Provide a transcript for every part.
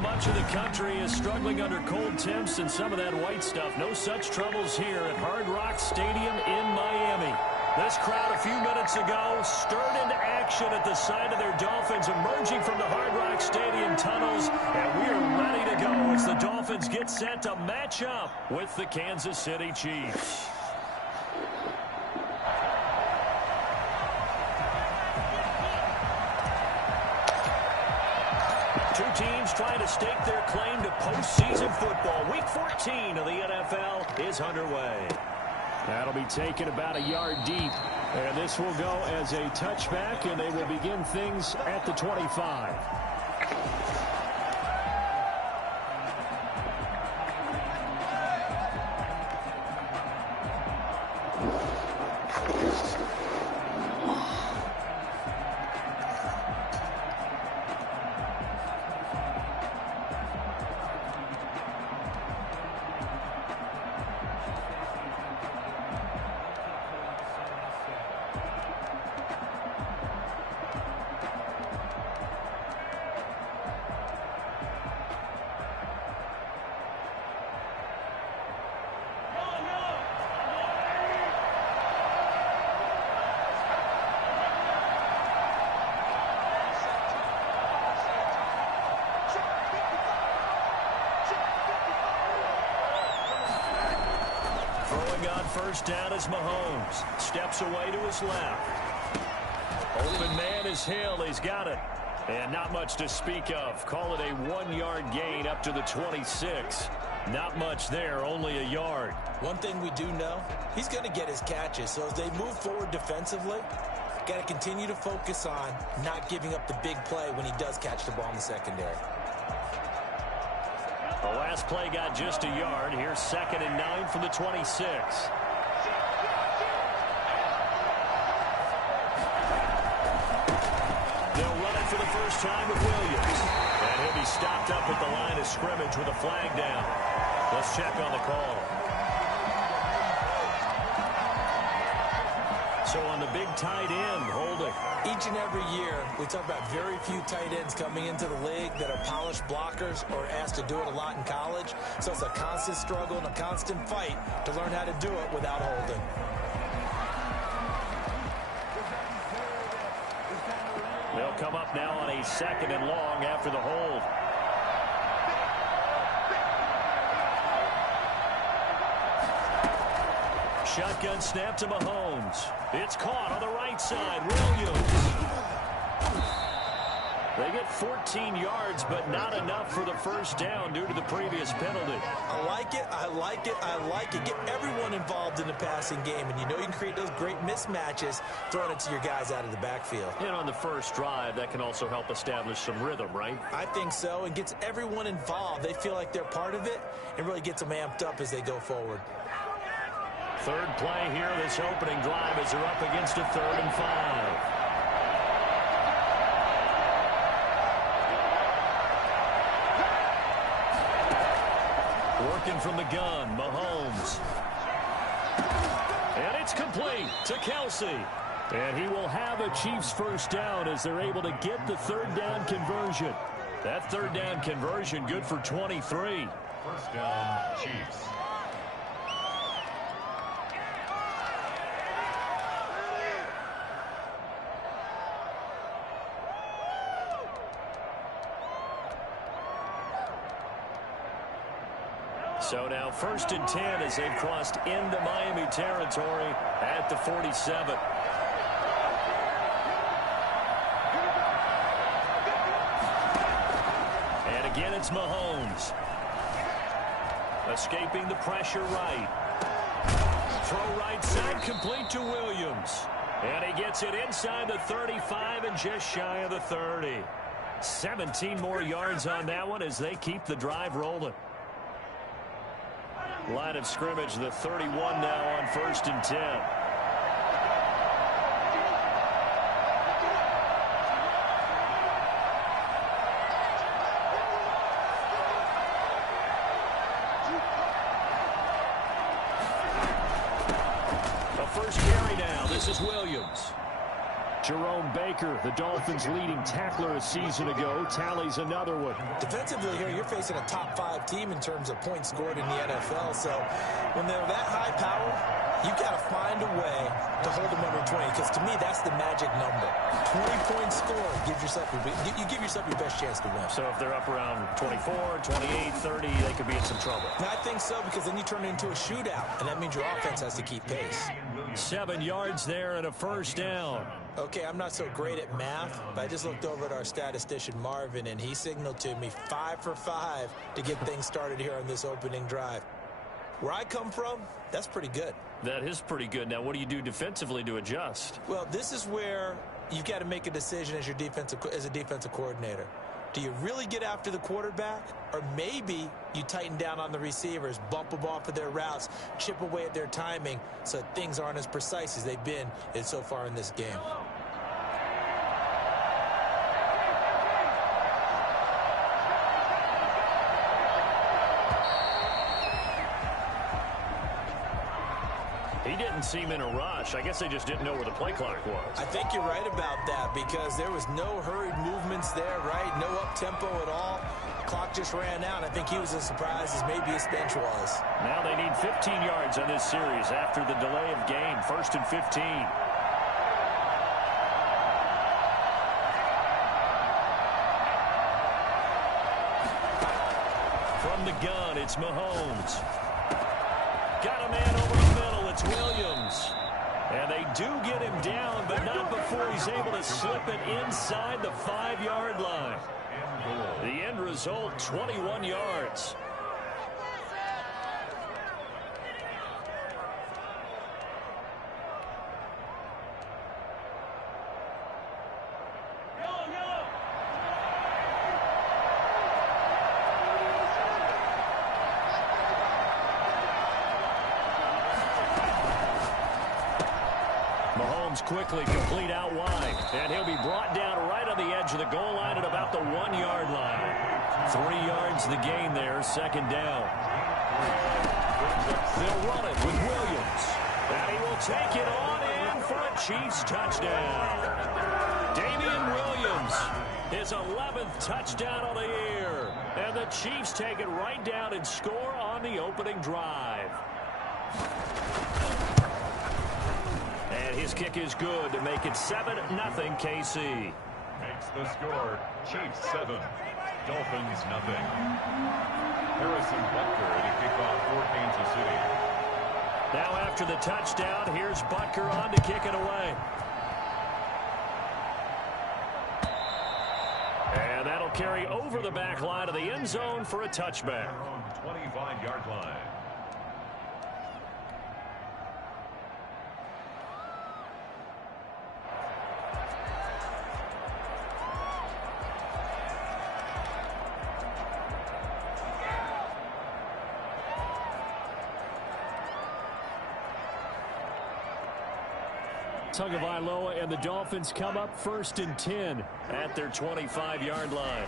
much of the country is struggling under cold temps and some of that white stuff. No such troubles here at Hard Rock Stadium in Miami. This crowd a few minutes ago stirred into action at the side of their Dolphins emerging from the Hard Rock Stadium tunnels, and we are ready to go as the Dolphins get set to match up with the Kansas City Chiefs. Two teams trying to stake their claim to postseason football. Week 14 of the NFL is underway. That'll be taken about a yard deep. And this will go as a touchback, and they will begin things at the 25. On first down is Mahomes. Steps away to his left. Open man is Hill. He's got it. And not much to speak of. Call it a 1-yard gain up to the 26. Not much there, only a yard. One thing we do know, he's going to get his catches. So as they move forward defensively, got to continue to focus on not giving up the big play when he does catch the ball in the secondary. The last play got just a yard. Here's 2nd and 9 from the 26. They'll run it for the first time with Williams. And he'll be stopped up at the line of scrimmage with a flag down. Let's check on the call. So on the big tight end, holding. Each and every year, we talk about very few tight ends coming into the league that are polished blockers or asked to do it a lot in college. So it's a constant struggle and a constant fight to learn how to do it without holding. They'll come up now on a 2nd and long after the hold. Shotgun snap to Mahomes. It's caught on the right side. Williams. They get 14 yards, but not enough for the first down due to the previous penalty. I like it. I like it. I like it. Get everyone involved in the passing game, and you know you can create those great mismatches throwing it to your guys out of the backfield. And on the first drive, that can also help establish some rhythm, right? I think so, and gets everyone involved. They feel like they're part of it and really gets them amped up as they go forward. Third play here, this opening drive, as they're up against a 3rd and 5. Working from the gun, Mahomes. And it's complete to Kelsey. And he will have a Chiefs first down as they're able to get the 3rd down conversion. That 3rd down conversion good for 23. First down, Chiefs. So now 1st and 10 as they've crossed into Miami territory at the 47. And again it's Mahomes. Escaping the pressure right. Throw right side complete to Williams. And he gets it inside the 35 and just shy of the 30. 17 more yards on that one as they keep the drive rolling. Line of scrimmage, the 31 now on 1st and 10. A first carry now. This is Williams. Jerome Baker, the Dolphins' leading tackler a season ago, tallies another one. Defensively here, you're facing a top 5 team in terms of points scored in the NFL. So when they're that high power, you got to find a way to hold them under 20, because to me, that's the magic number. 20-point score gives yourself you give yourself your best chance to win. So if they're up around 24, 28, 30, they could be in some trouble. And I think so, because then you turn it into a shootout, and that means your offense has to keep pace. 7 yards there and a first down. Okay, I'm not so great at math, but I just looked over at our statistician, Marvin, and he signaled to me 5 for 5 to get things started here on this opening drive. Where I come from, that's pretty good. That is pretty good. Now, what do you do defensively to adjust? Well, this is where you've got to make a decision as a defensive coordinator. Do you really get after the quarterback? Or maybe you tighten down on the receivers, bump them off of their routes, chip away at their timing so things aren't as precise as they've been so far in this game. He didn't seem in a rush. I guess they just didn't know where the play clock was. I think you're right about that, because there was no hurried movements there, right? No up-tempo at all. Clock just ran out. I think he was as surprised as maybe his bench was. Now they need 15 yards on this series after the delay of game. 1st and 15. From the gun, it's Mahomes. Got a man over the middle. It's Williams. And they do get him down, but not before he's able to slip it inside the 5-yard line. The end result, 21 yards. Mahomes quickly complete out wide, and he'll be brought down right on the edge of the goal line at about the 1-yard line. 3 yards the gain there, 2nd down. They'll run it with Williams, and he will take it on in for a Chiefs touchdown. Damian Williams, his 11th touchdown of the year, and the Chiefs take it right down and score on the opening drive. And his kick is good to make it 7-0 KC. Makes the score Chiefs 7, Dolphins 0. Harrison Butker to kick off for Kansas City. Now after the touchdown, here's Butker on to kick it away. And that'll carry over the back line of the end zone for a touchback. On 25-yard line. Tagovailoa and the Dolphins come up 1st and 10 at their 25-yard line.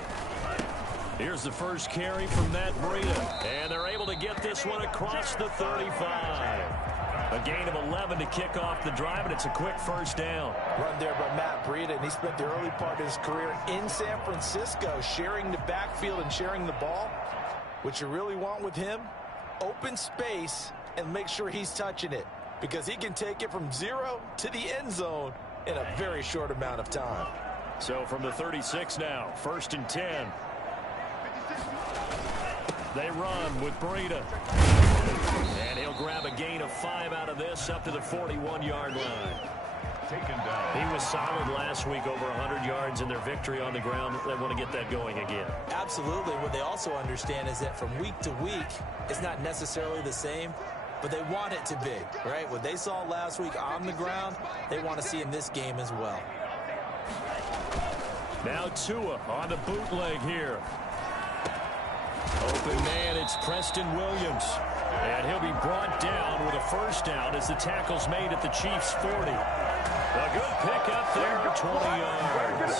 Here's the first carry from Matt Breida, and they're able to get this one across the 35. A gain of 11 to kick off the drive, and it's a quick first down. Run there by Matt Breida, and he spent the early part of his career in San Francisco sharing the backfield and sharing the ball. What you really want with him, open space and make sure he's touching it, because he can take it from 0 to the end zone in a very short amount of time. So from the 36 now, 1st and 10. They run with Breida. And he'll grab a gain of 5 out of this up to the 41-yard line. Taken down. He was solid last week, over 100 yards in their victory on the ground. They want to get that going again. Absolutely. What they also understand is that from week to week, it's not necessarily the same, but they want it to be, right? What they saw last week on the ground, they want to see in this game as well. Now Tua on the bootleg here. Open man, it's Preston Williams. And he'll be brought down with a first down as the tackle's made at the Chiefs' 40. A good pickup there, 20 yards.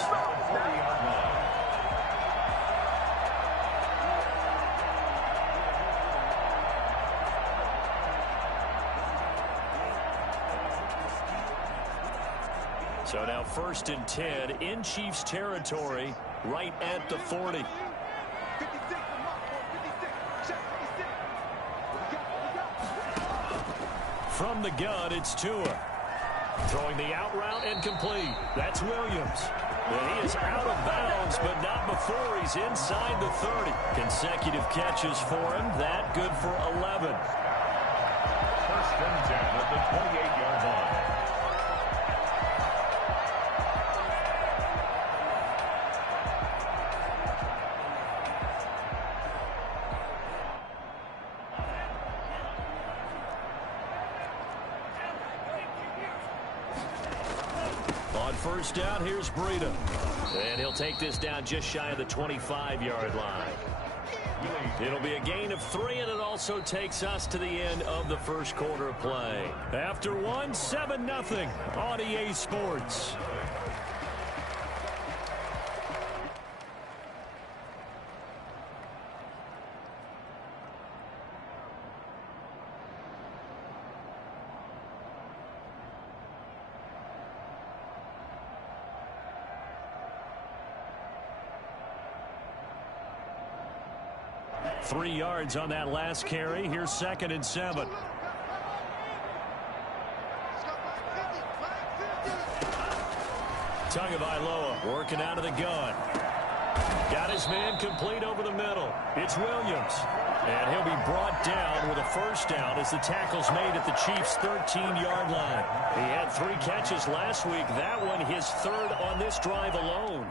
So now 1st and 10 in Chiefs territory, right at the 40. From the gun, it's Tua. Throwing the out route and complete. That's Williams. And he is out of bounds, but not before he's inside the 30. Consecutive catches for him. That good for 11. 1st and 10 at the 28-yard line. On 1st down, here's Breida. And he'll take this down just shy of the 25-yard line. It'll be a gain of 3, and it also takes us to the end of the 1st quarter of play. After 1, 7-0 on EA Sports. Three yards on that last carry. Here's 2nd and 7. Tagovailoa working out of the gun. Got his man complete over the middle. It's Williams. And he'll be brought down with a 1st down as the tackle's made at the Chiefs' 13-yard line. He had 3 catches last week. That one his 3rd on this drive alone.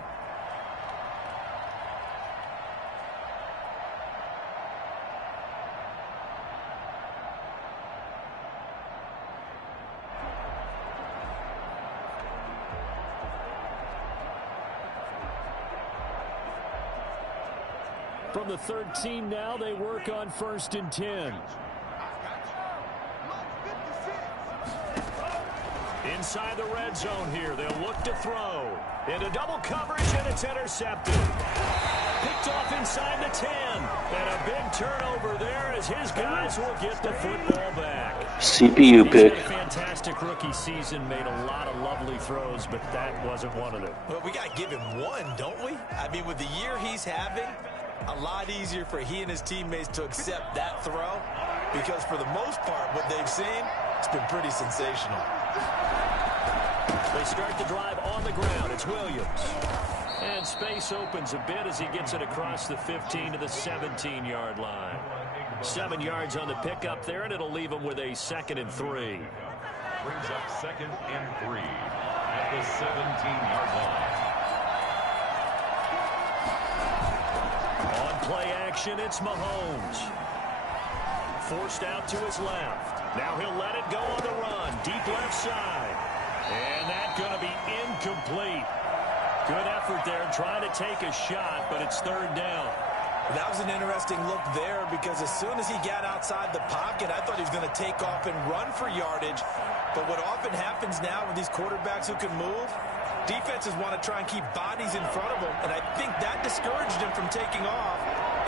From the 13 now, they work on 1st and 10. Inside the red zone here, they'll look to throw. Into double coverage, and it's intercepted. Picked off inside the 10. And a big turnover there as his guys will get the football back. CPU pick. He's had a fantastic rookie season, made a lot of lovely throws, but that wasn't one of them. Well, we got to give him one, don't we? I mean, with the year he's having, a lot easier for he and his teammates to accept that throw, because for the most part, what they've seen, it's been pretty sensational. They start the drive on the ground. It's Williams. And space opens a bit as he gets it across the 15 to the 17-yard line. 7 yards on the pickup there, and it'll leave him with a 2nd and 3. Brings up 2nd and 3 at the 17-yard line. On play action, it's Mahomes. Forced out to his left. Now he'll let it go on the run. Deep left side. And that's going to be incomplete. Good effort there trying to take a shot, but it's 3rd down. That was an interesting look there, because as soon as he got outside the pocket, I thought he was going to take off and run for yardage. But what often happens now with these quarterbacks who can move, defenses want to try and keep bodies in front of them, and I think that discouraged him from taking off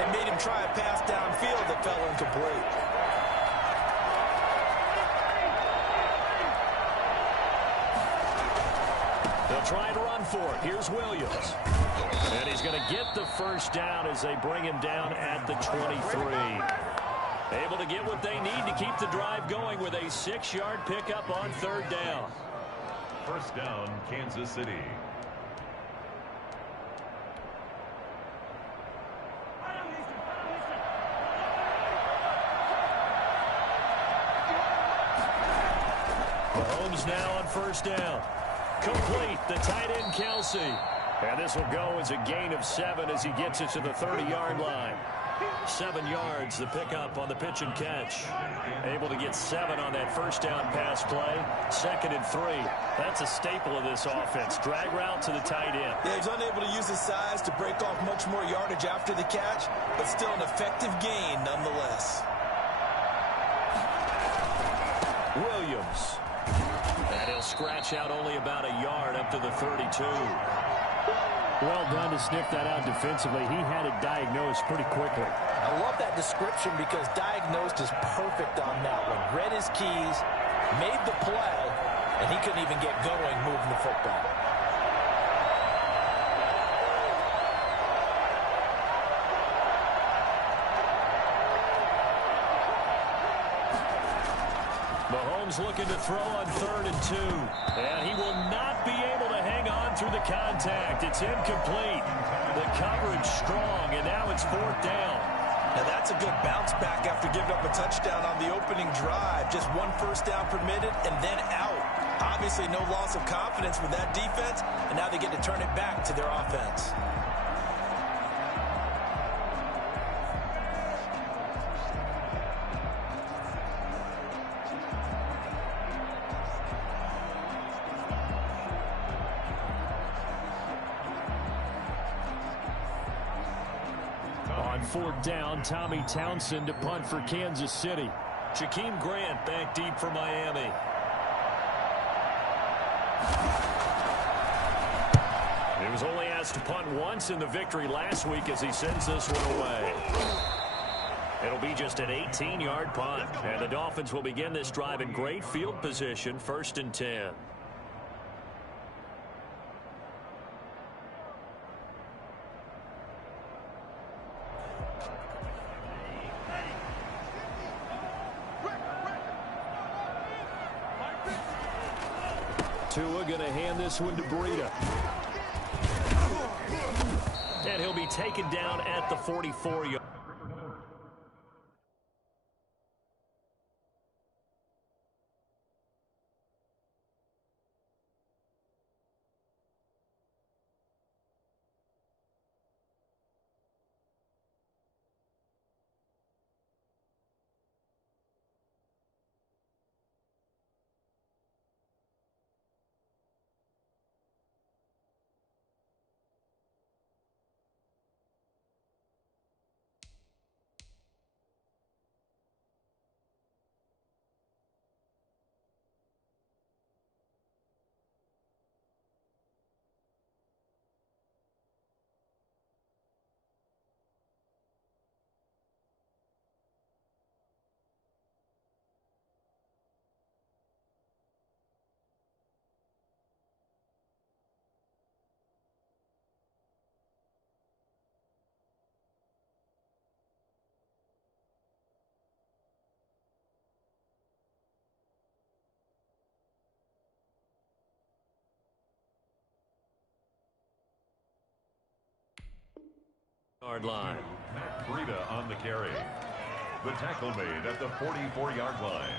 and made him try a pass downfield that fell incomplete. They'll try to run for it. Here's Williams. And he's going to get the 1st down as they bring him down at the 23. Able to get what they need to keep the drive going with a 6-yard pickup on 3rd down. 1st down, Kansas City. Mahomes now on 1st down. Complete, the tight end Kelsey. And this will go as a gain of 7 as he gets it to the 30-yard line. 7 yards, the pickup on the pitch and catch. Able to get 7 on that 1st down pass play. 2nd and 3. That's a staple of this offense. Drag route to the tight end. Yeah, he's unable to use his size to break off much more yardage after the catch, but still an effective gain nonetheless. Williams. And he'll scratch out only about a yard up to the 32. Well done to sniff that out defensively. He had it diagnosed pretty quickly. I love that description, because diagnosed is perfect on that one. Read his keys, made the play, and he couldn't even get going moving the football. Mahomes looking to throw on 3rd and 2. And he will not be able to hang on through the contact. It's incomplete. The coverage strong, and now it's 4th down. Now that's a good bounce back after giving up a touchdown on the opening drive. Just 1 first down permitted and then out. Obviously no loss of confidence with that defense, and now they get to turn it back to their offense. On 4th down, Tommy Townsend to punt for Kansas City. Jakeem Grant back deep for Miami. He was only asked to punt once in the victory last week as he sends this one away. It'll be just an 18-yard punt, and the Dolphins will begin this drive in great field position, 1st and 10. Tua going to hand this one to Breida. And he'll be taken down at the 44-yard. Yard line. Matt Breida on the carry. The tackle made at the 44-yard line.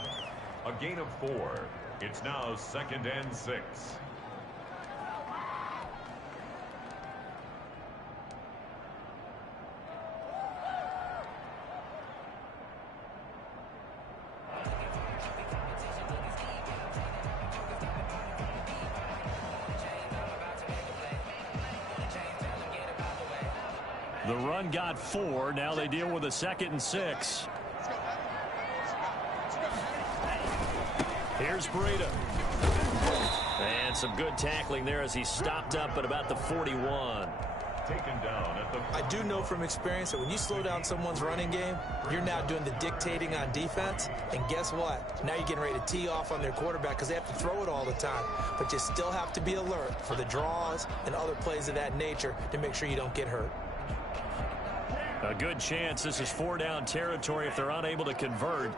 A gain of 4. It's now 2nd and 6. The run got 4. Now they deal with a 2nd and 6. Here's Breida. And some good tackling there as he stopped up at about the 41. Taken down at the... I do know from experience that when you slow down someone's running game, you're now doing the dictating on defense. And guess what? Now you're getting ready to tee off on their quarterback because they have to throw it all the time. But you still have to be alert for the draws and other plays of that nature to make sure you don't get hurt. A good chance this is 4-down territory if they're unable to convert.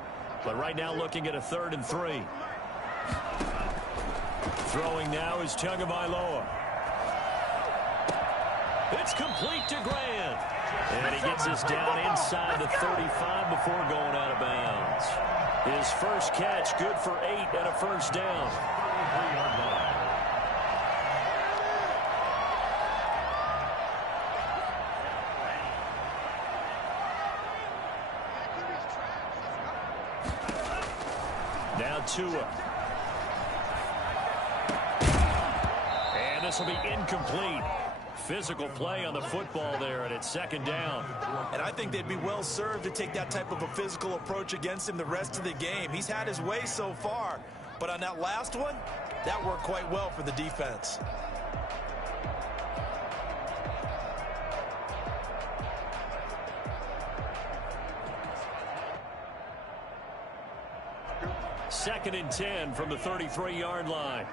But right now looking at a 3rd and 3. Throwing now is Tagovailoa. It's complete to Grant. And he gets this down inside the 35 before going out of bounds. His first catch good for 8 and a 1st down. Now Tua. And this will be incomplete. Physical play on the football there, and it's 2nd down. And I think they'd be well served to take that type of a physical approach against him the rest of the game. He's had his way so far, but on that last one, that worked quite well for the defense. 2nd and 10 from the 33-yard line.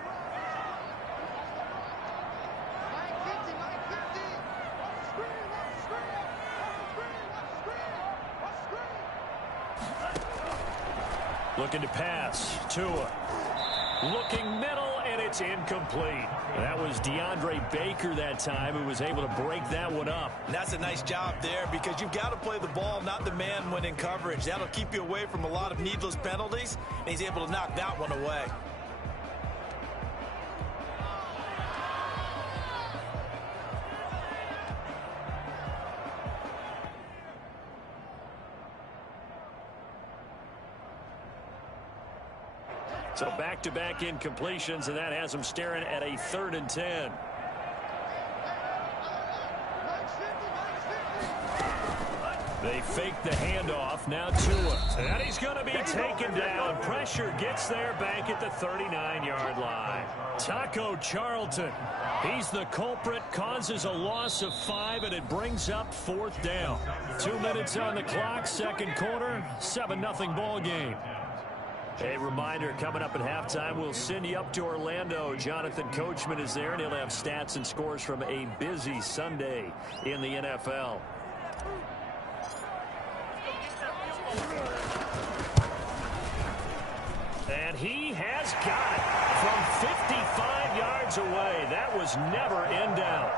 Looking to pass. Tua. Looking middle, and it's incomplete. That was DeAndre Baker that time who was able to break that one up. And that's a nice job there because you've got to play the ball, not the man when in coverage. That'll keep you away from a lot of needless penalties, and he's able to knock that one away. So back-to-back incompletions, and that has him staring at a 3rd and 10. They fake the handoff. Now Tua. And he's going to be taken down. Pressure gets there back at the 39-yard line. Taco Charlton. He's the culprit. Causes a loss of 5, and it brings up 4th down. 2 minutes on the clock. 2nd quarter. 7-0 ball game. A reminder, coming up at halftime, we'll send you up to Orlando. Jonathan Coachman is there, and he'll have stats and scores from a busy Sunday in the NFL. And he has got it from 55 yards away. That was never in doubt.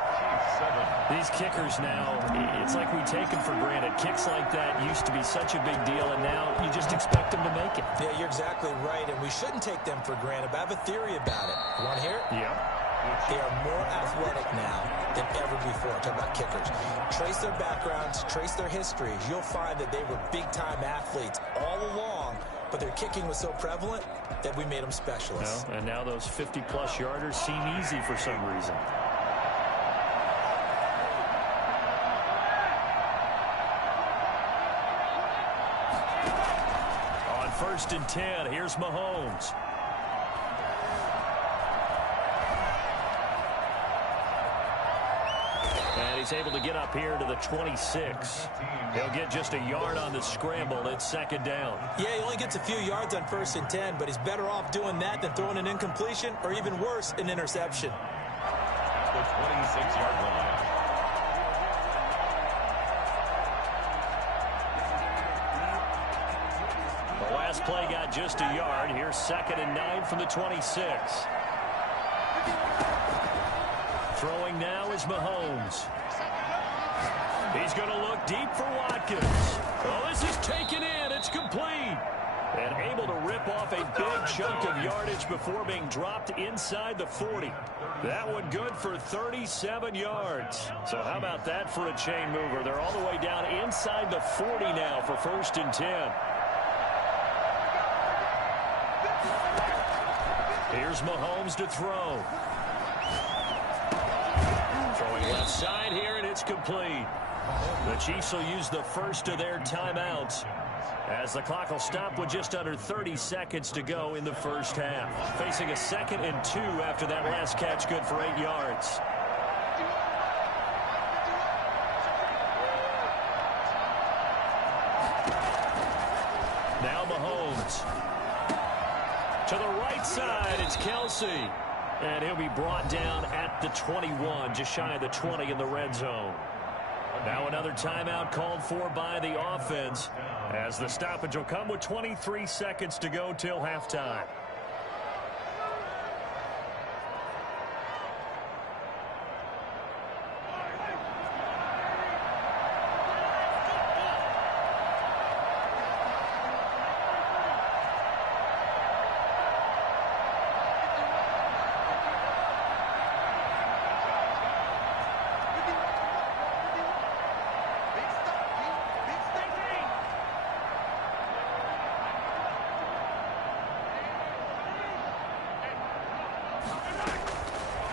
These kickers now, it's like we take them for granted. Kicks like that used to be such a big deal, and now you just expect them to make it. Yeah, you're exactly right, and we shouldn't take them for granted. But I have a theory about it. You want to hear it? Yeah. They are more athletic now than ever before. Talk about kickers. Trace their backgrounds, trace their histories. You'll find that they were big-time athletes all along, but their kicking was so prevalent that we made them specialists. And now those 50-plus yarders seem easy for some reason. On 1st and 10, here's Mahomes. And he's able to get up here to the 26. He'll get just a yard on the scramble. It's 2nd down. Yeah, he only gets a few yards on 1st and 10, but he's better off doing that than throwing an incompletion or even worse, an interception. The 26-yard line. The last play got just a yard. Here's 2nd and 9 from the 26. Throwing now is Mahomes. He's going to look deep for Watkins. Oh, this is taken in. It's complete. And able to rip off a big chunk of yardage before being dropped inside the 40. That one good for 37 yards. So how about that for a chain mover? They're all the way down inside the 40 now for 1st and 10. Here's Mahomes to throw. Throwing left side here, and it's complete. The Chiefs will use the first of their timeouts as the clock will stop with just under 30 seconds to go in the first half. Facing a 2nd and 2 after that last catch, good for 8 yards. Now Mahomes. To the right side, it's Kelsey. And he'll be brought down at the 21, just shy of the 20 in the red zone. Now another timeout called for by the offense as the stoppage will come with 23 seconds to go till halftime.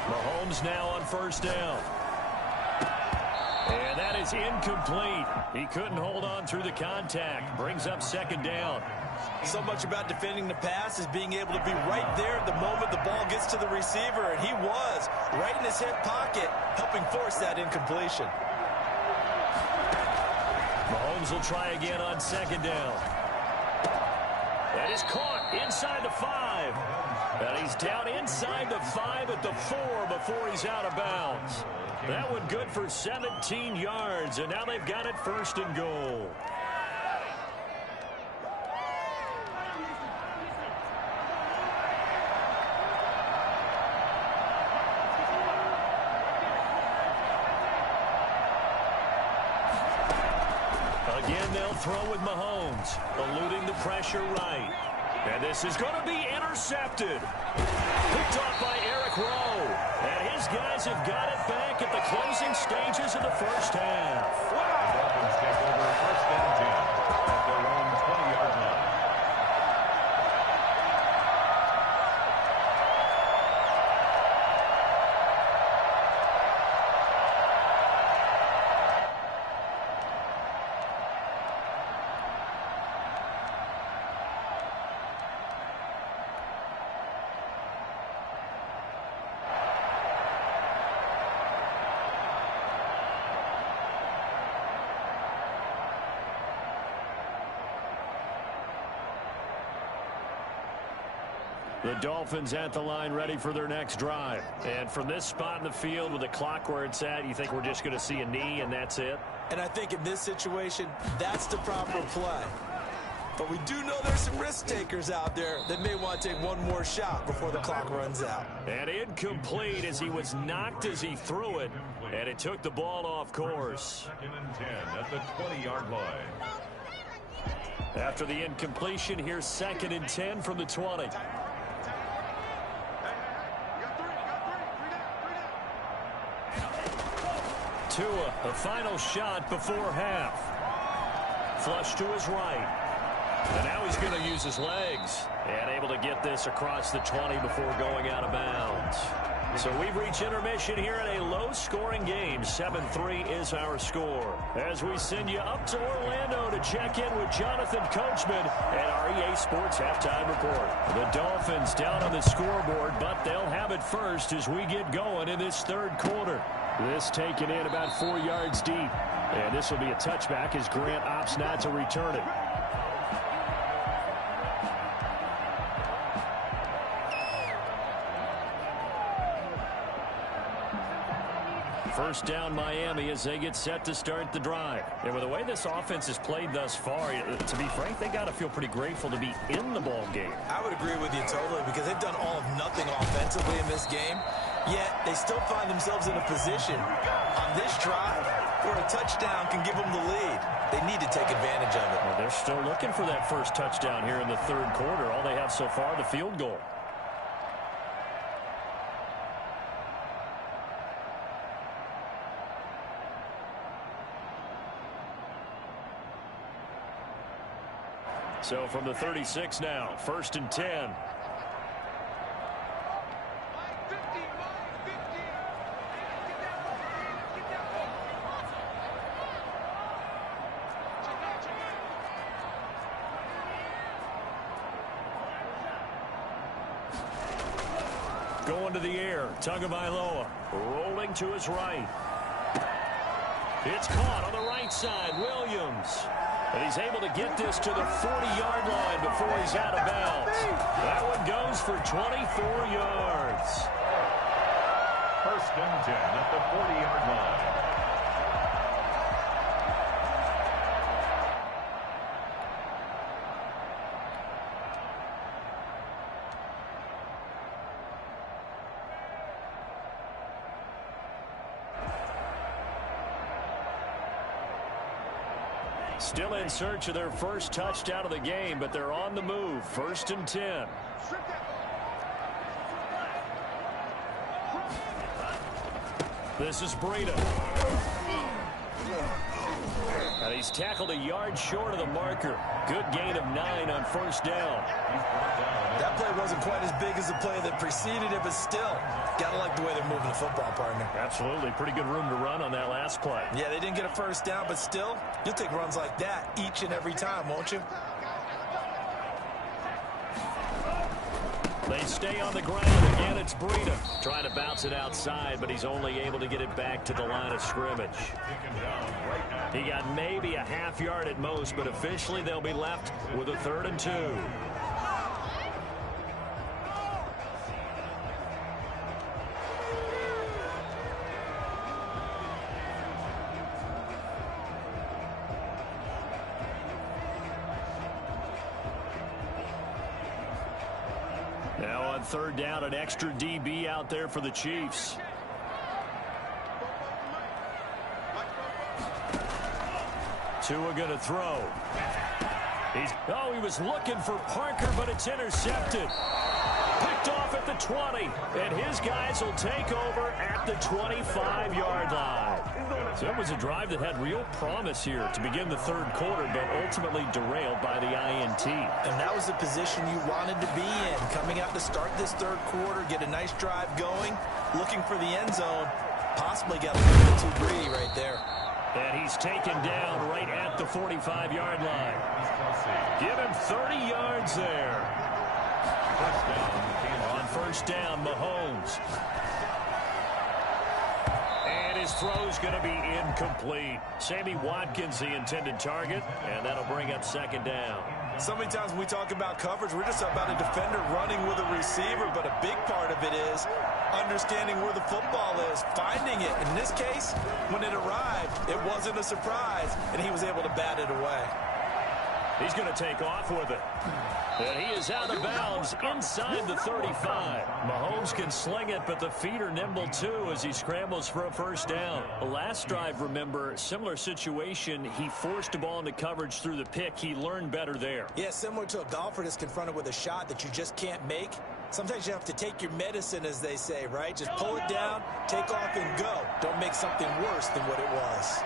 Mahomes now on 1st down. And that is incomplete. He couldn't hold on through the contact. Brings up 2nd down. So much about defending the pass is being able to be right there at the moment the ball gets to the receiver, and he was right in his hip pocket, helping force that incompletion. Mahomes will try again on 2nd down. That is caught inside the 5. And he's down inside the 5 at the 4 before he's out of bounds. That one good for 17 yards, and now they've got it 1st and goal. Again, they'll throw with Mahomes, eluding the pressure right. And this is going to be intercepted. Picked off by Eric Rowe. And his guys have got it back at the closing stages of the first half. The Dolphins take over 1st and 10 at their own 20-yard line. The Dolphins at the line ready for their next drive. And from this spot in the field with the clock where it's at, you think we're just going to see a knee and that's it? And I think in this situation, that's the proper play. But we do know there's some risk takers out there that may want to take one more shot before the clock runs out. And incomplete as he was knocked as he threw it. And it took the ball off course. 2nd and 10 at the 20-yard line. After the incompletion, here's 2nd and 10 from the 20. Tua, a final shot before half. Flush to his right. And now he's going to use his legs. And able to get this across the 20 before going out of bounds. So we've reached intermission here in a low-scoring game. 7-3 is our score. As we send you up to Orlando to check in with Jonathan Coachman at our EA Sports Halftime Report. The Dolphins down on the scoreboard, but they'll have it first as we get going in this 3rd quarter. This taken in about 4 yards deep. And this will be a touchback as Grant opts not to return it. First down Miami as they get set to start the drive. And with the way this offense has played thus far, to be frank, they got to feel pretty grateful to be in the ball game. I would agree with you totally because they've done all of nothing offensively in this game, yet they still find themselves in a position on this drive where a touchdown can give them the lead. They need to take advantage of it. Well, they're still looking for that first touchdown here in the 3rd quarter. All they have so far, the field goal. So from the 36 now, 1st and 10. Going to the air, Tagovailoa rolling to his right. It's caught on the right side, Williams. And he's able to get this to the 40-yard line before he's out of bounds. That one goes for 24 yards. 1st and 10 at the 40-yard line. Still in search of their first touchdown of the game, but they're on the move. 1st and 10. This is Breida. And he's tackled a yard short of the marker. Good gain of 9 on 1st down. That play wasn't quite as big as the play that preceded it, but still, gotta like the way they're moving the football, partner. Absolutely. Pretty good room to run on that last play. Yeah, they didn't get a 1st down, but still, you'll take runs like that each and every time, won't you? They stay on the ground. Again, it's Breida trying to bounce it outside, but he's only able to get it back to the line of scrimmage. He got maybe a half yard at most, but officially they'll be left with a 3rd and 2. on third down, an extra DB out there for the Chiefs. Tua going to throw. He was looking for Parker, but it's intercepted. Picked off at the 20, and his guys will take over at the 25-yard line. So it was a drive that had real promise here to begin the third quarter, but ultimately derailed by the INT. And that was the position you wanted to be in, coming out to start this third quarter, get a nice drive going, looking for the end zone. Possibly got a little bit too greedy right there. And he's taken down right at the 45-yard line. Give him 30 yards there. On first down, Mahomes. And his throw's going to be incomplete. Sammy Watkins, the intended target, and that'll bring up second down. So many times when we talk about coverage, we're just about a defender running with a receiver, but a big part of it is understanding where the football is, finding it. In this case, when it arrived, it wasn't a surprise, and he was able to bat it away. He's going to take off with it. And he is out of bounds inside the 35. Mahomes can sling it, but the feet are nimble too as he scrambles for a first down. The last drive, remember, similar situation. He forced the ball into coverage through the pick. He learned better there. Yeah, similar to a golfer that's confronted with a shot that you just can't make. Sometimes you have to take your medicine, as they say, right? Just pull it down, take off, and go. Don't make something worse than what it was.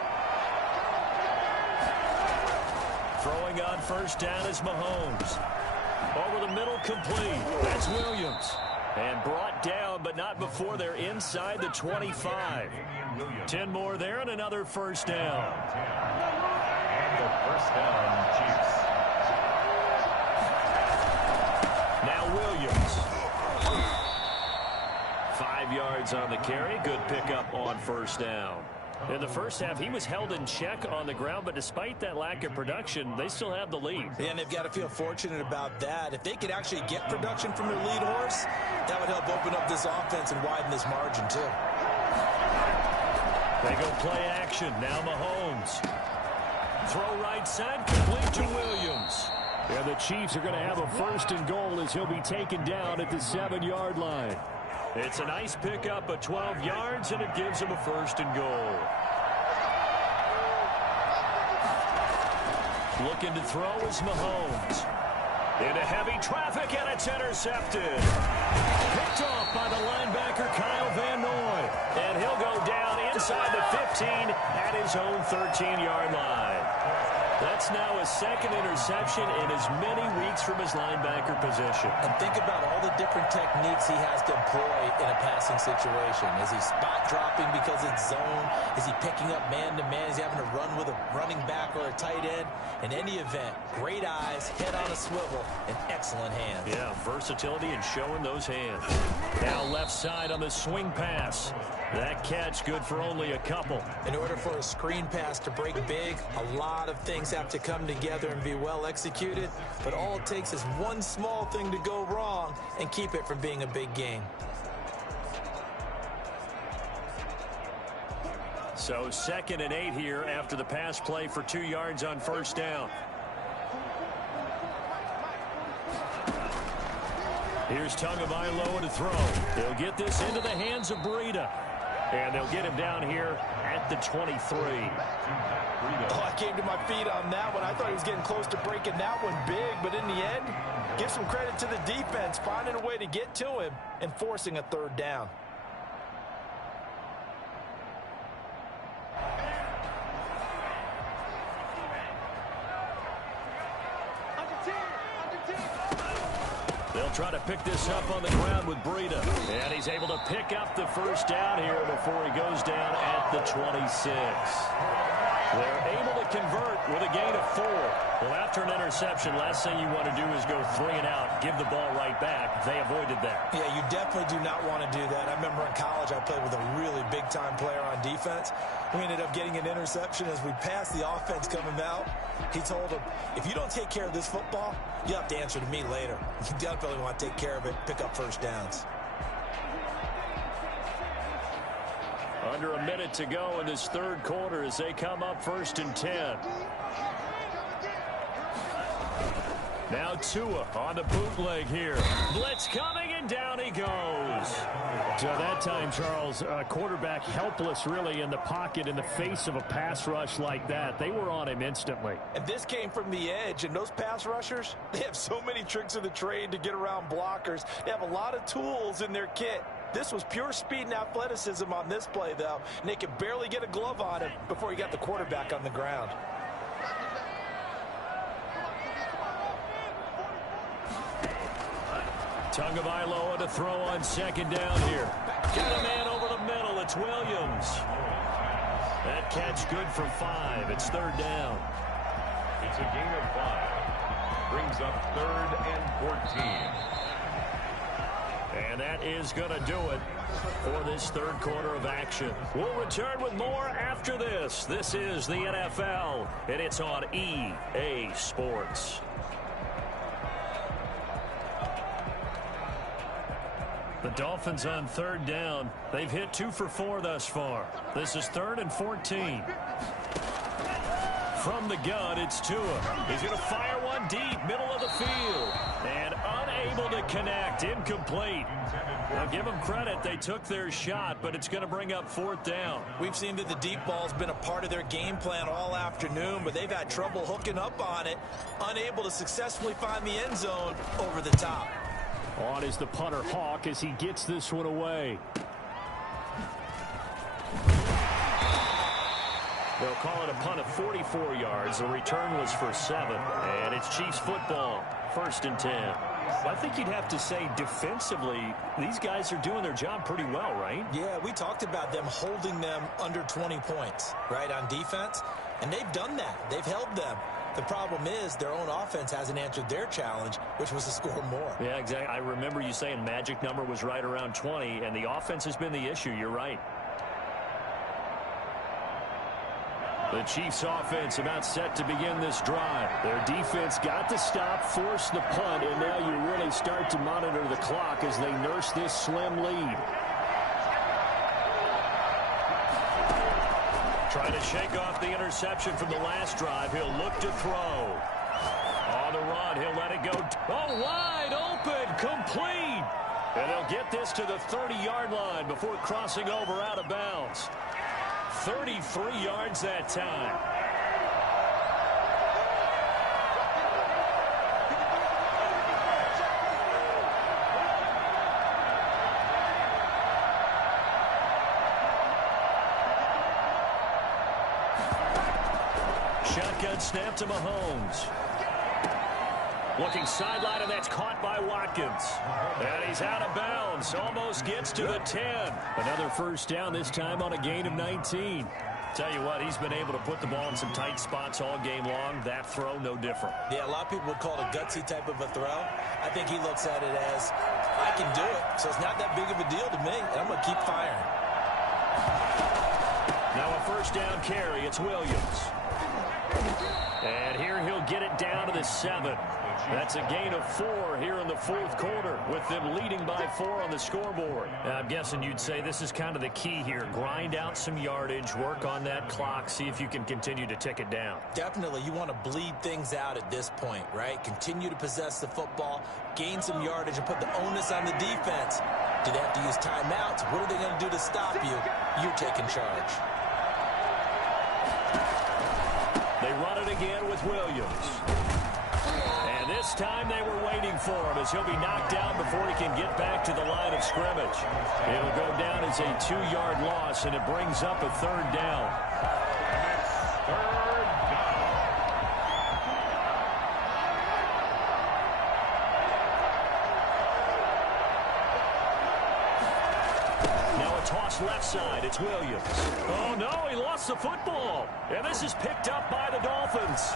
Throwing on first down is Mahomes. Over the middle, complete. That's Williams. And brought down, but not before they're inside the 25. 10 more there and another first down. And the first down, Chiefs. Now Williams. 5 yards on the carry. Good pickup on first down. In the first half, he was held in check on the ground, but despite that lack of production, they still have the lead. Yeah, and they've got to feel fortunate about that. If they could actually get production from their lead horse, that would help open up this offense and widen this margin, too. They go play action. Now Mahomes. Throw right side, complete to Williams. And the Chiefs are going to have a first and goal as he'll be taken down at the 7-yard line. It's a nice pickup of 12 yards, and it gives him a first and goal. Looking to throw is Mahomes. Into heavy traffic, and it's intercepted. Picked off by the linebacker, Kyle Van Noy. And he'll go down inside the 15 at his own 13-yard line. That's now his second interception in as many weeks from his linebacker position. And think about all the different techniques he has to employ in a passing situation. Is he spot dropping because it's zone? Is he picking up man-to-man? Is he having to run with a running back or a tight end? In any event, great eyes, head on a swivel, and excellent hands. Yeah, versatility and showing those hands. Now left side on the swing pass. That catch good for only a couple. In order for a screen pass to break big, a lot of things have to come together and be well executed, but all it takes is one small thing to go wrong and keep it from being a big game. So 2nd and 8 here after the pass play for 2 yards on first down. Here's Tagovailoa to throw. They'll get this into the hands of Breida. And they'll get him down here at the 23. Oh, I came to my feet on that one. I thought he was getting close to breaking that one big, but in the end, give some credit to the defense, finding a way to get to him and forcing a third down. They'll try to pick this up on the ground with Breida. And he's able to pick up the first down here before he goes down at the 26. They're able to convert with a gain of 4. Well, after an interception, last thing you want to do is go 3 and out, give the ball right back. They avoided that. Yeah, you definitely do not want to do that. I remember in college I played with a really big-time player on defense. We ended up getting an interception as we passed the offense coming out. He told him, if you don't take care of this football, you'll have to answer to me later. You definitely want to take care of it, pick up first downs. Under a minute to go in this third quarter as they come up 1st and 10. Now Tua on the bootleg here. Blitz coming, and down he goes. So that time, Charles, quarterback helpless really in the pocket in the face of a pass rush like that. They were on him instantly. And this came from the edge, and those pass rushers, they have so many tricks of the trade to get around blockers. They have a lot of tools in their kit. This was pure speed and athleticism on this play, though, and they could barely get a glove on him before he got the quarterback on the ground. Tagovailoa to throw on second down here. Got a man over the middle. It's Williams. That catch good for 5. It's third down. It's a gain of 5. Brings up 3rd and 14. And that is going to do it for this third quarter of action. We'll return with more after this. This is the NFL, and it's on EA Sports. The Dolphins on third down. They've hit 2 for 4 thus far. This is 3rd and 14. From the gun, it's Tua. He's going to fire one deep, middle of the field. And unable to connect, incomplete. Now give them credit, they took their shot, but it's going to bring up 4th down. We've seen that the deep ball's been a part of their game plan all afternoon, but they've had trouble hooking up on it, unable to successfully find the end zone over the top. On is the punter Hawk as he gets this one away. They'll call it a punt of 44 yards. The return was for 7. And it's Chiefs football. 1st and 10. I think you'd have to say defensively, these guys are doing their job pretty well, right? Yeah, we talked about them holding them under 20 points, right, on defense. And they've done that. They've held them. The problem is their own offense hasn't answered their challenge, which was to score more. Yeah, exactly. I remember you saying magic number was right around 20, and the offense has been the issue. You're right. The Chiefs offense about set to begin this drive. Their defense got the stop, forced the punt, and now you really start to monitor the clock as they nurse this slim lead. Trying to shake off the interception from the last drive. He'll look to throw. On the run, he'll let it go. Oh, wide open, complete. And they'll get this to the 30-yard line before crossing over out of bounds. 33 yards that time. Shotgun snap to Mahomes. Looking sideline, and that's caught by Watkins. And he's out of bounds. Almost gets to the 10. Another first down, this time on a gain of 19. Tell you what, he's been able to put the ball in some tight spots all game long. That throw, no different. Yeah, a lot of people would call it a gutsy type of a throw. I think he looks at it as, I can do it, so it's not that big of a deal to me, and I'm going to keep firing. Now a first down carry. It's Williams. And here he'll get it down to the 7. That's a gain of 4 here in the fourth quarter, with them leading by 4 on the scoreboard. I'm guessing you'd say this is kind of the key here. Grind out some yardage, work on that clock, see if you can continue to tick it down. Definitely, you want to bleed things out at this point, right? Continue to possess the football, gain some yardage, and put the onus on the defense. Do they have to use timeouts? What are they going to do to stop you? You're taking charge. They run it again with Williams. And this time they were waiting for him as he'll be knocked down before he can get back to the line of scrimmage. It'll go down as a 2-yard loss, and it brings up a 3rd down. Now a toss left side. It's Williams. Oh, no, he lost the football. And this is picked up by the Dolphins.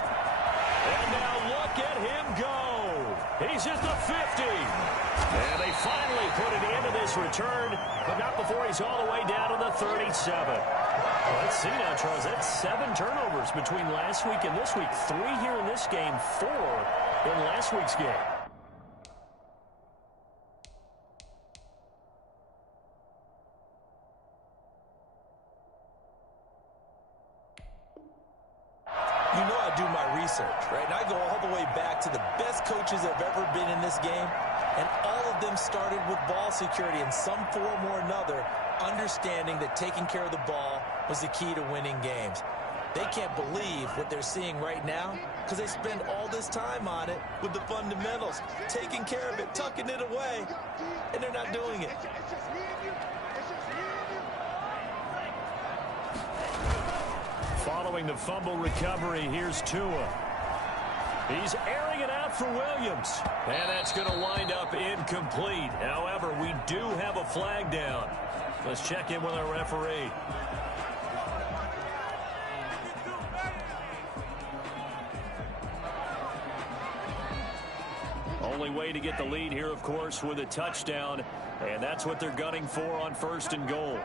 And now look at him go. He's at the 50. And they finally put an end to this return, but not before he's all the way down to the 37. Well, let's see now, Charles. That's 7 turnovers between last week and this week. 3 here in this game, 4 in last week's game. research, right? And I go all the way back to the best coaches that have ever been in this game, and all of them started with ball security in some form or another, understanding that taking care of the ball was the key to winning games. They can't believe what they're seeing right now because they spend all this time on it with the fundamentals, taking care of it, tucking it away, and they're not doing it. Following the fumble recovery, here's Tua. He's airing it out for Williams. And that's going to wind up incomplete. However, we do have a flag down. Let's check in with our referee. Only way to get the lead here, of course, with a touchdown. And that's what they're gunning for on 1st and goal.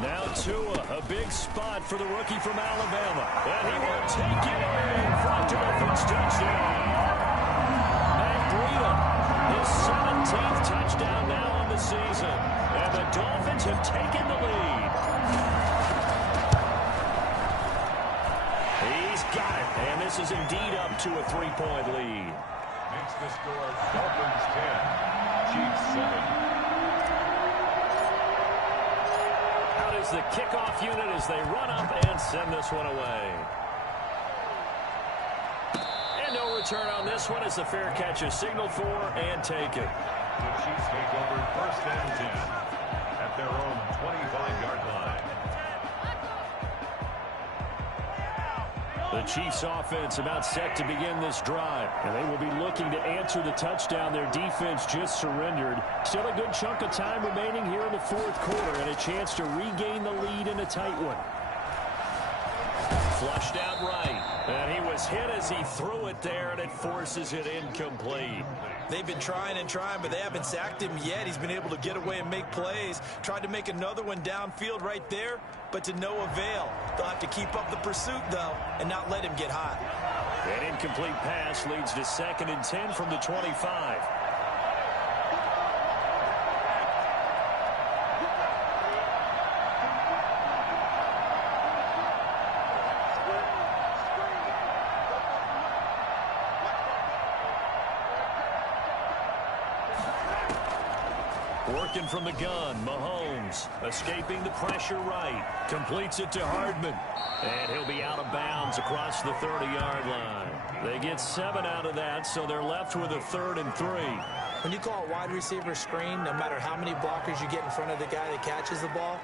Now Tua, a big spot for the rookie from Alabama. And he will take it in for a Dolphins touchdown. Matt Breida, his 17th touchdown now on the season. And the Dolphins have taken the lead. He's got it. And this is indeed up to a 3-point lead. Makes the score Dolphins 10, Chiefs 7. Is the kickoff unit as they run up and send this one away. And no return on this one as the fair catch is signaled for and taken. The Chiefs take over 1st and 10 at their own 25-yard line. The Chiefs offense about set to begin this drive, and they will be looking to answer the touchdown their defense just surrendered. Still a good chunk of time remaining here in the 4th quarter and a chance to regain the lead in a tight one. Flushed out right, and he was hit as he threw it there, and it forces it incomplete. They've been trying and trying, but they haven't sacked him yet. He's been able to get away and make plays. Tried to make another one downfield right there, but to no avail. They'll have to keep up the pursuit, though, and not let him get hot. An incomplete pass leads to 2nd and 10 from the 25. Working from the gun, Mahomes escaping the pressure right, completes it to Hardman, and he'll be out of bounds across the 30-yard line. They get 7 out of that, so they're left with a 3rd and 3. When you call a wide receiver screen, no matter how many blockers you get in front of the guy that catches the ball,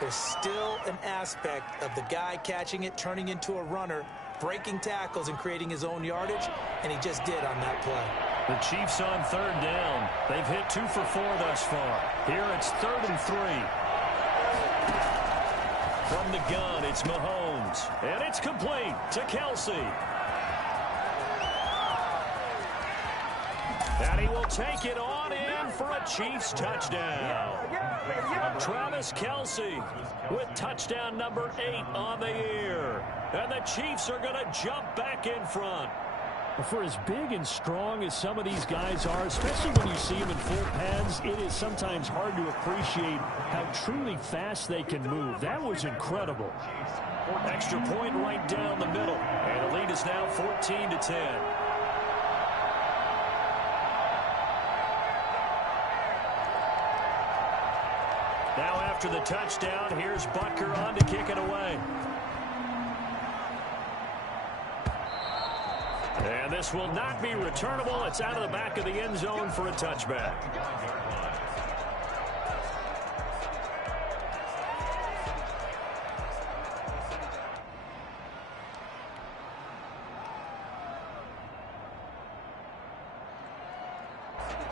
there's still an aspect of the guy catching it, turning into a runner, breaking tackles and creating his own yardage, and he just did on that play. The Chiefs on 3rd down. They've hit 2 for 4 thus far. Here it's 3rd and 3. From the gun, it's Mahomes. And it's complete to Kelsey. And he will take it on in for a Chiefs touchdown. Travis Kelsey with touchdown number 8 on the year. And the Chiefs are going to jump back in front. For as big and strong as some of these guys are, especially when you see them in full pads, it is sometimes hard to appreciate how truly fast they can move. That was incredible. Extra point right down the middle. And the lead is now 14-10. Now after the touchdown, here's Butker on to kick it away. And this will not be returnable. It's out of the back of the end zone for a touchback.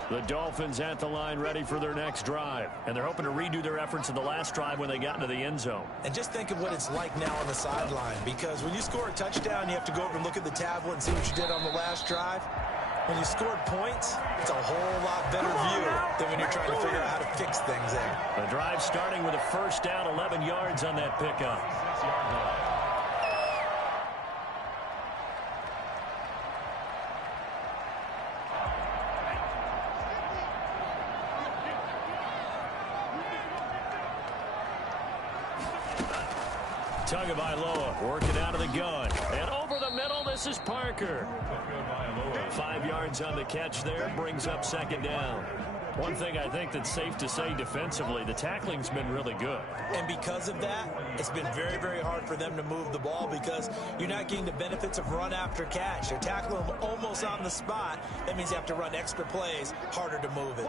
The Dolphins at the line ready for their next drive. And they're hoping to redo their efforts in the last drive when they got into the end zone. And just think of what it's like now on the sideline, because when you score a touchdown, you have to go over and look at the tablet and see what you did on the last drive. When you scored points, it's a whole lot better view than when you're trying to figure out how to fix things there. The drive starting with a first down, 11 yards on that pickup. Tagovailoa working out of the gun. And over the middle, this is Parker. 5 yards on the catch there, brings up second down. One thing I think that's safe to say defensively, the tackling's been really good. And because of that, it's been very, very hard for them to move the ball because you're not getting the benefits of run after catch. They're tackling them almost on the spot. That means you have to run extra plays, harder to move it.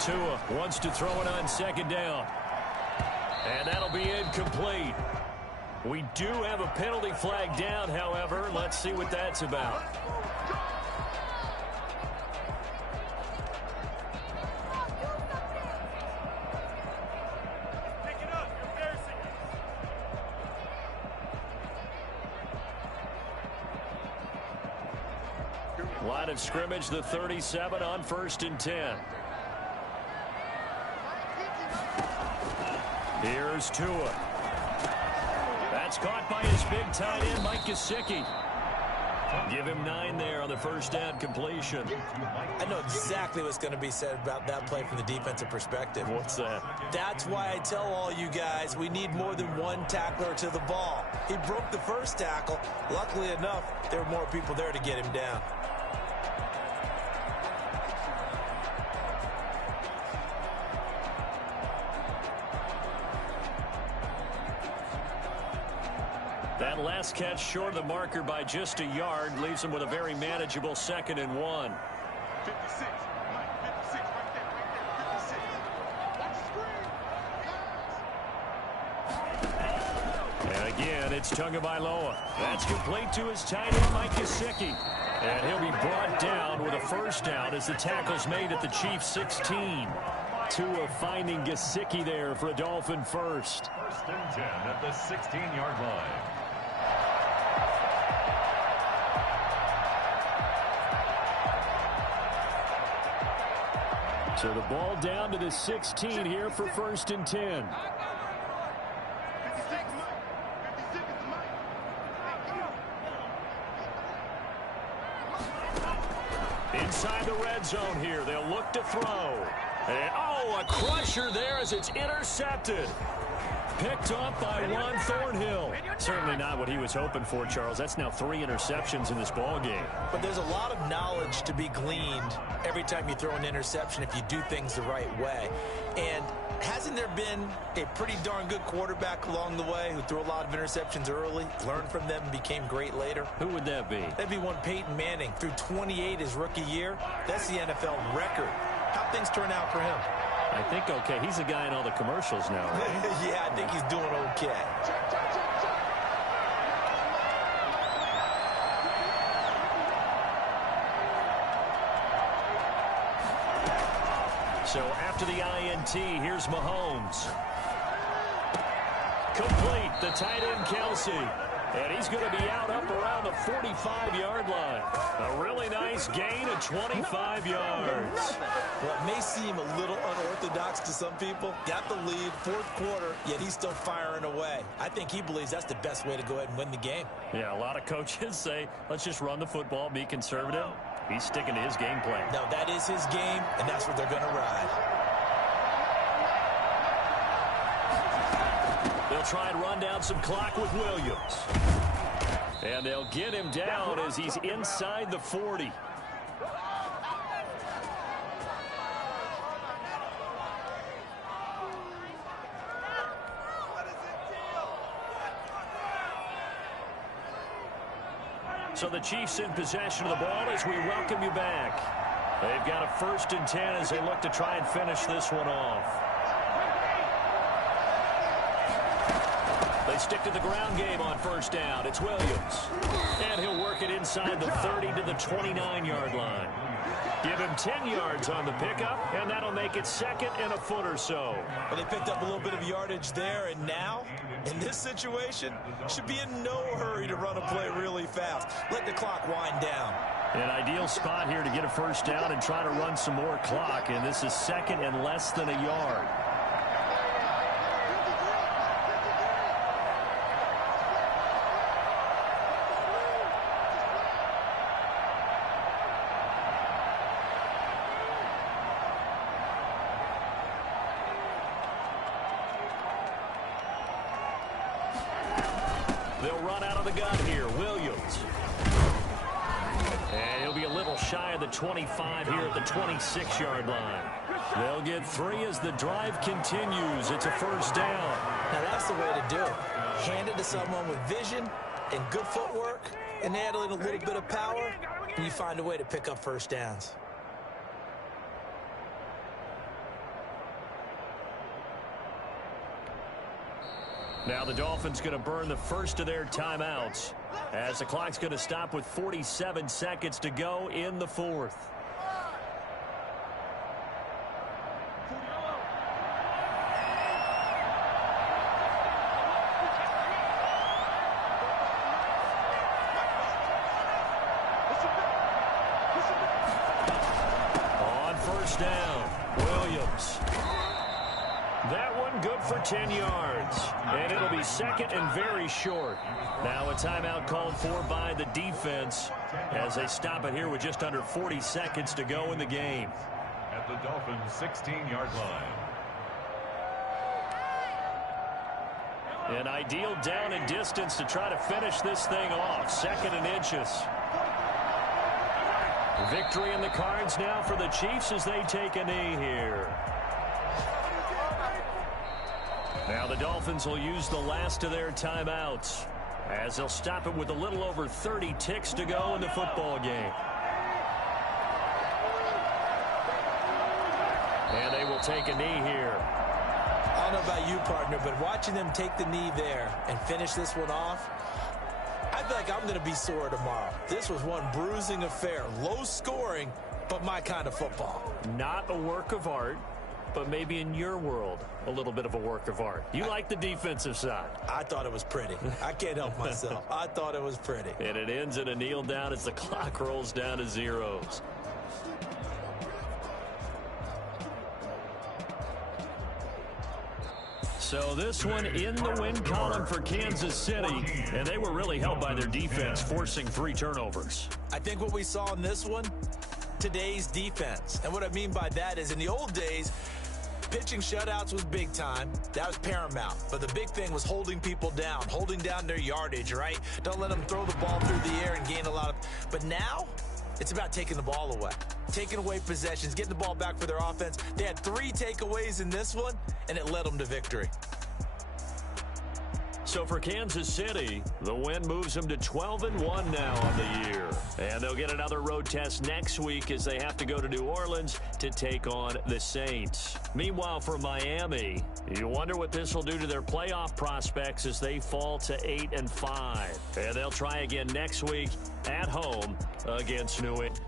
Tua wants to throw it on second down. And that'll be incomplete. We do have a penalty flag down, however. Let's see what that's about. Line of scrimmage, the 37 on 1st and 10. Here's Tua. That's caught by his big tight end, Mike Gesicki. Give him 9 there on the first down completion. I know exactly what's going to be said about that play from the defensive perspective. What's that? That's why I tell all you guys we need more than one tackler to the ball. He broke the first tackle. Luckily enough, there were more people there to get him down. That last catch short of the marker by just a yard leaves him with a very manageable 2nd and 1. 56. And again, it's Tagovailoa. That's complete to his tight end, Mike Gesicki. And he'll be brought down with a first down as the tackle's made at the Chiefs' 16. Tua finding Gesicki there for a Dolphin first. 1st and 10 at the 16-yard line. So the ball down to the 16 here for 1st and 10. Inside the red zone here. They'll look to throw. And, oh, a crusher there as it's intercepted. Picked up by Juan Thornhill. Certainly not what he was hoping for, Charles. That's now 3 interceptions in this ball game. But there's a lot of knowledge to be gleaned every time you throw an interception if you do things the right way. And hasn't there been a pretty darn good quarterback along the way who threw a lot of interceptions early, learned from them, and became great later? Who would that be? That'd be one Peyton Manning. Threw 28 his rookie year. That's the NFL record. How'd things turn out for him? I think okay. He's the guy in all the commercials now, right? Yeah, I think he's doing okay. So after the INT, here's Mahomes. Complete, the tight end Kelsey. And he's going to be out up around the 45-yard line. A really nice gain of 25 yards. Well, it may seem a little unorthodox to some people. Got the lead, 4th quarter, yet he's still firing away. I think he believes that's the best way to go ahead and win the game. Yeah, a lot of coaches say, let's just run the football, be conservative. He's sticking to his game plan. No, that is his game, and that's what they're going to ride. They'll try and run down some clock with Williams. And they'll get him down as he's inside the 40. So the Chiefs in possession of the ball as we welcome you back. They've got a 1st and 10 as they look to try and finish this one off. They stick to the ground game on 1st down. It's Williams. And he'll work it inside the 30 to the 29-yard line. Give him 10 yards on the pickup, and that'll make it 2nd and a foot or so. Well, they picked up a little bit of yardage there, and now, in this situation, should be in no hurry to run a play really fast. Let the clock wind down. An ideal spot here to get a 1st down and try to run some more clock, and this is 2nd and less than a yard. They'll run out of the gun here. Williams. And he'll be a little shy of the 25 here at the 26-yard line. They'll get 3 as the drive continues. It's a first down. Now that's the way to do it. Hand it to someone with vision and good footwork, and add in a little bit of power, and you find a way to pick up first downs. Now the Dolphins going to burn the first of their timeouts as the clock's going to stop with 47 seconds to go in the fourth. On first down, Williams. That one good for 10 yards. And it'll be second and very short. Now a timeout called for by the defense as they stop it here with just under 40 seconds to go in the game. At the Dolphins' 16-yard line. An ideal down and distance to try to finish this thing off. 2nd and inches. Victory in the cards now for the Chiefs as they take a knee here. Now the Dolphins will use the last of their timeouts as they'll stop it with a little over 30 ticks to go in the football game. And they will take a knee here. I don't know about you, partner, but watching them take the knee there and finish this one off, I feel like I'm going to be sore tomorrow. This was one bruising affair. Low scoring, but my kind of football. Not a work of art, but maybe in your world, a little bit of a work of art. You like the defensive side. I thought it was pretty. I can't help myself. I thought it was pretty. And it ends in a kneel down as the clock rolls down to zeros. So this one in the win column for Kansas City, and they were really helped by their defense, forcing 3 turnovers. I think what we saw in this one, today's defense. And what I mean by that is in the old days, pitching shutouts was big time. That was paramount. But the big thing was holding people down, holding down their yardage, right? Don't let them throw the ball through the air and gain a lot of... But now, it's about taking the ball away. Taking away possessions, getting the ball back for their offense. They had 3 takeaways in this one, and it led them to victory. So for Kansas City, the win moves them to 12-1 now on the year. And they'll get another road test next week as they have to go to New Orleans to take on the Saints. Meanwhile, for Miami, you wonder what this will do to their playoff prospects as they fall to 8-5. And they'll try again next week at home against New England.